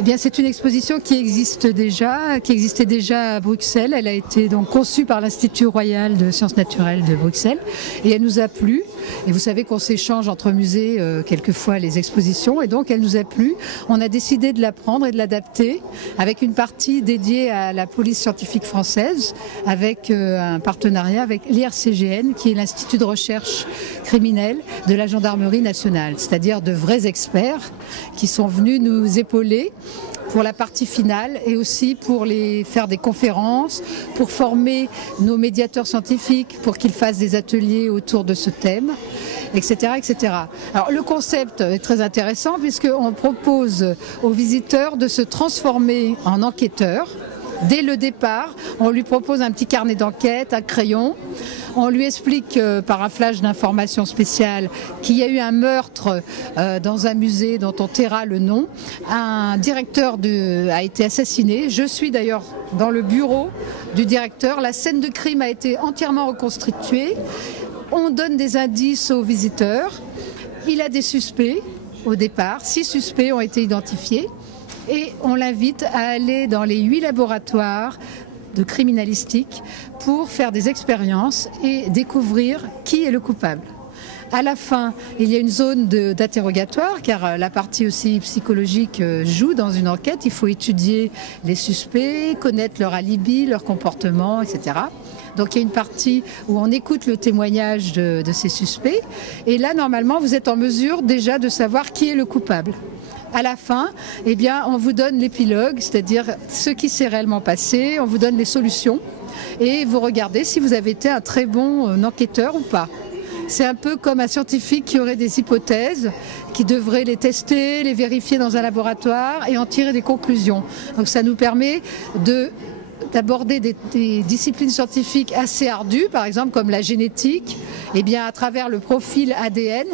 Eh bien, c'est une exposition qui existait déjà à Bruxelles. Elle a été donc conçue par l'Institut royal de sciences naturelles de Bruxelles et elle nous a plu. Et vous savez qu'on s'échange entre musées quelquefois les expositions et donc elle nous a plu. On a décidé de la prendre et de l'adapter avec une partie dédiée à la police scientifique française avec un partenariat avec l'IRCGN qui est l'Institut de recherche criminelle de la gendarmerie nationale, c'est-à-dire de vrais experts qui sont venus nous épauler pour la partie finale et aussi pour faire des conférences, pour former nos médiateurs scientifiques, pour qu'ils fassent des ateliers autour de ce thème, etc., etc. Alors le concept est très intéressant puisqu'on propose aux visiteurs de se transformer en enquêteurs. Dès le départ, on lui propose un petit carnet d'enquête, un crayon. On lui explique par un flash d'information spéciale qu'il y a eu un meurtre dans un musée dont on taira le nom. Un directeur a été assassiné. Je suis d'ailleurs dans le bureau du directeur. La scène de crime a été entièrement reconstituée. On donne des indices aux visiteurs. Il a des suspects au départ. 6 suspects ont été identifiés. Et on l'invite à aller dans les 8 laboratoires de criminalistique pour faire des expériences et découvrir qui est le coupable. À la fin, il y a une zone d'interrogatoire car la partie aussi psychologique joue dans une enquête. Il faut étudier les suspects, connaître leur alibi, leur comportement, etc. Donc il y a une partie où on écoute le témoignage de ces suspects. Et là, normalement, vous êtes en mesure déjà de savoir qui est le coupable. À la fin, eh bien, on vous donne l'épilogue, c'est-à-dire ce qui s'est réellement passé, on vous donne les solutions et vous regardez si vous avez été un très bon enquêteur ou pas. C'est un peu comme un scientifique qui aurait des hypothèses, qui devrait les tester, les vérifier dans un laboratoire et en tirer des conclusions. Donc ça nous permet d'aborder des disciplines scientifiques assez ardues, par exemple comme la génétique, eh bien, à travers le profil ADN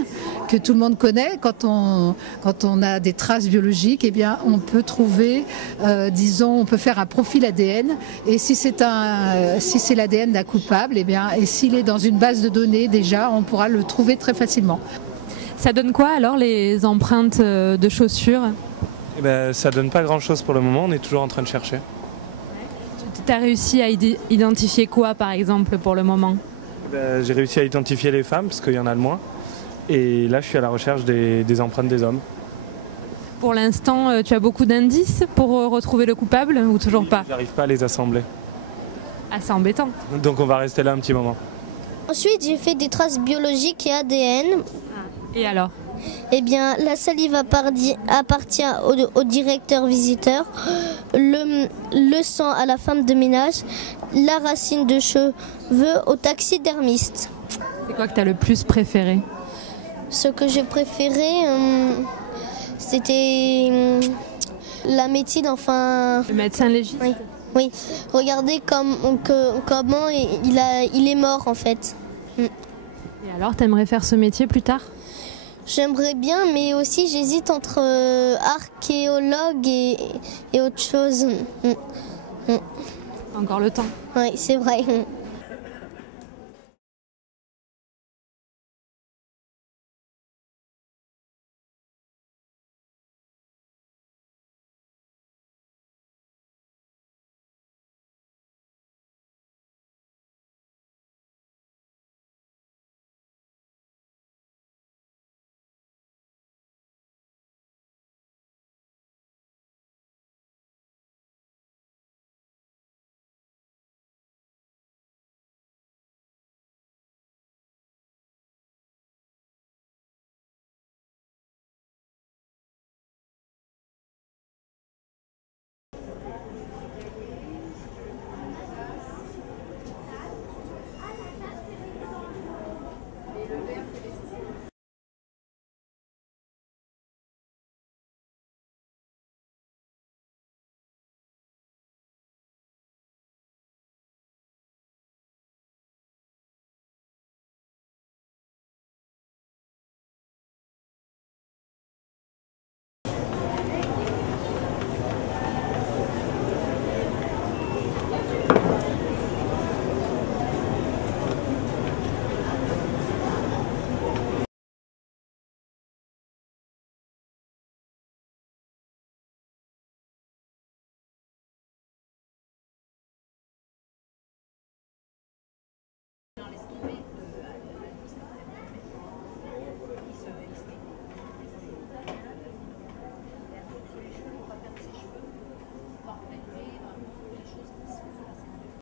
que tout le monde connaît. Quand on a des traces biologiques, eh bien, on peut trouver, on peut faire un profil ADN et si c'est l'ADN d'un coupable, eh bien, et s'il est dans une base de données déjà, on pourra le trouver très facilement. Ça donne quoi alors les empreintes de chaussures ? Eh ben, ça donne pas grand-chose pour le moment, on est toujours en train de chercher. Tu as réussi à identifier quoi, par exemple, pour le moment ? J'ai réussi à identifier les femmes, parce qu'il y en a le moins. Et là, je suis à la recherche des empreintes des hommes. Pour l'instant, tu as beaucoup d'indices pour retrouver le coupable, ou toujours pas ? J'arrive pas à les assembler. Ah, c'est embêtant. Donc on va rester là un petit moment. Ensuite, j'ai fait des traces biologiques et ADN. Et alors ? Eh bien, la salive appartient au directeur visiteur, le sang à la femme de ménage, la racine de cheveux au taxidermiste. C'est quoi que tu as le plus préféré ? Ce que j'ai préféré, c'était la médecine, enfin... Le médecin légiste ? Oui. Oui. Regardez comment il est mort en fait. Et alors, t'aimerais faire ce métier plus tard ? J'aimerais bien, mais aussi j'hésite entre archéologue et autre chose. Encore le temps. Oui, c'est vrai.